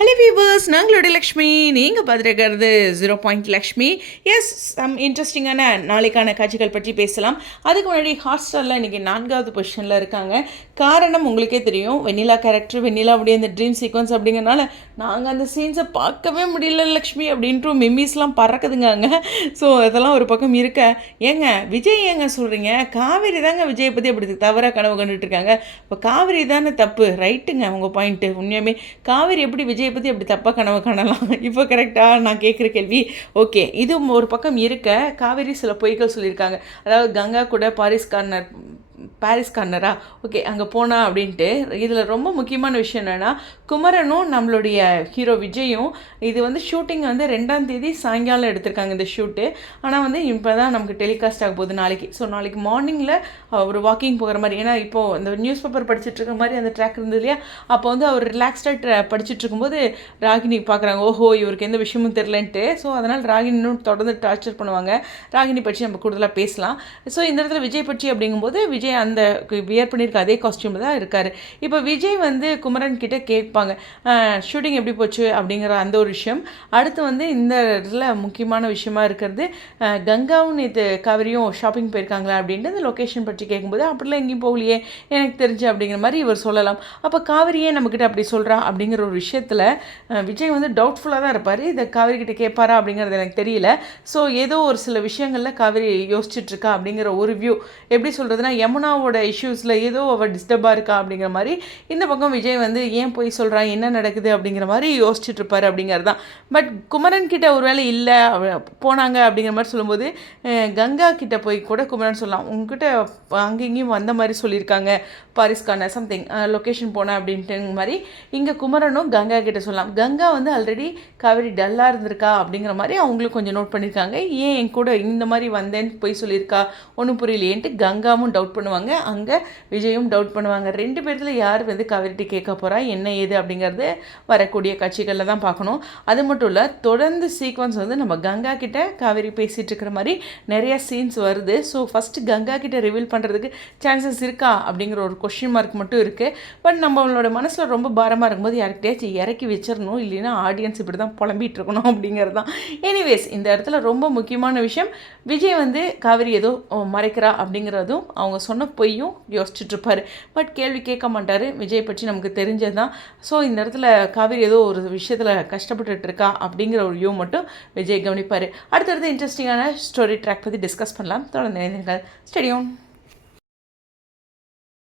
Hello viewers, நாங்களுடைய Lakshmi. நீங்கள் பார்த்துருக்கிறது 0 Lakshmi. S, some இன்ட்ரெஸ்டிங்கான நாளைக்கான காட்சிகள் பற்றி பேசலாம். அதுக்கு முன்னாடி ஹாட்ஸ்டாரில் இன்றைக்கி 4வது பொசிஷனில் இருக்காங்க. காரணம் உங்களுக்கே தெரியும், வெண்ணிலா கேரக்டர், வெண்ணிலா அப்படியே அந்த ட்ரீம் சீக்வன்ஸ் அப்படிங்கிறனால நாங்கள் அந்த சீன்ஸை பார்க்கவே முடியல லக்ஷ்மி அப்படின்ட்டு மிம்மிஸ்லாம் பறக்குதுங்க அங்கே. ஸோ அதெல்லாம் ஒரு பக்கம் இருக்க, ஏங்க விஜய் ஏங்க சொல்கிறீங்க? காவேரி தாங்க விஜயை பற்றி அப்படி தவறாக கனவு கண்டுட்ருக்காங்க. இப்போ காவேரி தானே தப்பு. ரைட்டுங்க உங்கள் பாயிண்ட்டு. உண்மையுமே காவேரி எப்படி விஜய் பற்றி அப்படி தப்பாக கனவு காணலாம்? இப்போ கரெக்டாக நான் கேட்குற கேள்வி. ஓகே, இது ஒரு பக்கம் இருக்க, காவேரி சில பொய்கள் சொல்லியிருக்காங்க. அதாவது கங்கா கூட பாரிஸ் கார்னரா, ஓகே அங்கே போனா அப்படின்ட்டு. இதில் ரொம்ப முக்கியமான விஷயம் என்னென்னா, குமரனும் நம்மளுடைய ஹீரோ விஜயும் இது வந்து ஷூட்டிங் வந்து 2ஆம் தேதி சாயங்காலம் எடுத்திருக்காங்க இந்த ஷூட்டு. ஆனால் வந்து இப்போ தான் நமக்கு டெலிகாஸ்ட் ஆக போகுது நாளைக்கு. ஸோ நாளைக்கு மார்னிங்கில் ஒரு வாக்கிங் போகிற மாதிரி, ஏன்னா இப்போது இந்த நியூஸ் பேப்பர் படிச்சுட்டு இருக்க மாதிரி அந்த ட்ராக் இருந்தது இல்லையா, அப்போ வந்து அவர் ரிலாக்ஸ்டாக படிச்சுட்டு இருக்கும்போது ராகினி பார்க்குறாங்க, ஓஹோ இவருக்கு எந்த விஷயமும் தெரிலன்ட்டு. ஸோ அதனால் ராகினி இன்னும் தொடர்ந்து டார்ச்சர் பண்ணுவாங்க. ராகினி பற்றி நம்ம கூடுதலாக பேசலாம். ஸோ இந்த இடத்துல விஜய் பற்றி அப்படிங்கும்போது, விஜய் அந்த வியர் பண்ணியிருக்க அதே காஸ்டியூம் தான் இருக்கார். இப்போ விஜய் வந்து குமரன் கிட்டே கேட்பாங்க, ஷூட்டிங் எப்படி போச்சு அப்படிங்கிற அந்த ஒரு விஷயம். அடுத்து வந்து இந்த இடத்துல முக்கியமான விஷயமா இருக்கிறது, கங்காவும் இது காவிரியும் ஷாப்பிங் போயிருக்காங்களா அப்படின்ட்டு அந்த லொக்கேஷன் பற்றி கேட்கும்போது, அப்படிலாம் எங்கேயும் போகலையே எனக்கு தெரிஞ்சு அப்படிங்கிற மாதிரி இவர் சொல்லலாம். அப்போ காவிரியே நம்மக்கிட்ட அப்படி சொல்கிறா அப்படிங்கிற ஒரு விஷயத்தில் விஜய் வந்து டவுட்ஃபுல்லாக தான் இருப்பார். இதை காவிரி கிட்டே கேட்பாரா அப்படிங்கிறது எனக்கு தெரியல. ஸோ ஏதோ ஒரு சில விஷயங்களில் காவிரி யோசிச்சுட்ருக்கா அப்படிங்கிற ஒரு வியூ. எப்படி சொல்கிறதுனா, யமுனாவோட இஷ்யூஸில் ஏதோ அவள் டிஸ்டர்பாக இருக்கா அப்படிங்கிற மாதிரி. இந்த பக்கம் விஜய் வந்து ஏன் போய் சொல்கிறான், என்ன நடக்குது அப்படிங்கிற மாதிரி யோசிச்சுட்டு இருப்பார் அப்படிங்கிறது தான். பட் குமரன் கிட்ட ஒரு வேளை இல்லை போனாங்க அப்படிங்கிற மாதிரி சொல்லும்போது, கங்கா கிட்ட போய் கூட குமரன் சொல்லலாம், உங்ககிட்ட அங்கேயும் வந்த மாதிரி சொல்லியிருக்காங்க பாரிஸ்கான சம்திங் லொக்கேஷன் போனேன் அப்படின்ட்டு மாதிரி. இங்கே குமரனும் கங்கா கிட்ட சொல்லலாம். கங்கா வந்து ஆல்ரெடி காவேரி டல்லாக இருந்திருக்கா அப்படிங்கிற மாதிரி அவங்களும் கொஞ்சம் நோட் பண்ணியிருக்காங்க. ஏன் என் கூட இந்த மாதிரி வந்தேன்னு போய் சொல்லியிருக்கா, ஒன்றும் புரியலையேன்ட்டு கங்காவும் டவுட் பண்ணுவாங்க, அங்கே விஜயும் டவுட் பண்ணுவாங்க. 2 பேர்த்தில் யார் வந்து காவேரிட்டி கேட்க போகிறா, என்ன ஏது அப்படிங்கிறது வரக்கூடிய காட்சிகளில் தான் பார்க்கணும். அது மட்டும் இல்லை, தொடர்ந்து சீக்வன்ஸ் வந்து நம்ம கங்கா கிட்ட காவேரி பேசிகிட்டு இருக்கிற மாதிரி நிறைய சீன்ஸ் வருது. ஸோ ஃபஸ்ட்டு கங்கா கிட்ட ரிவீல் பண்ணுறதுக்கு சான்சஸ் இருக்கா அப்படிங்கிற ஒரு கொஸ்டின் மார்க் மட்டும் இருக்குது. பட் நம்மளோட மனசில் ரொம்ப பாரமாக இருக்கும்போது யார்கிட்டயாச்சும் இறக்கி வச்சிடணும், இல்லைன்னா ஆடியன்ஸ் இப்படி தான் புலம்பிகிட்டு இருக்கணும் அப்படிங்கிறது தான். எனிவேஸ், இந்த இடத்துல ரொம்ப முக்கியமான விஷயம், விஜய் வந்து காவேரி ஏதோ மறைக்கிறா அப்படிங்கிறதும் அவங்க சொன்ன பொய்யும் யோசிச்சுட்ருப்பார். பட் கேள்வி கேட்க மாட்டார். விஜய் பற்றி நமக்கு தெரிஞ்சது தான். ஸோ இந்த இடத்துல காவேரி ஏதோ ஒரு விஷயத்தில் கஷ்டப்பட்டுருக்கா அப்படிங்கிற ஒரு வியூ மட்டும் விஜய் கவனிப்பார். அடுத்தடுத்து இன்ட்ரெஸ்டிங்கான ஸ்டோரி ட்ராக் பற்றி டிஸ்கஸ் பண்ணலாம். தொடர்ந்து ஸ்டேடியம்.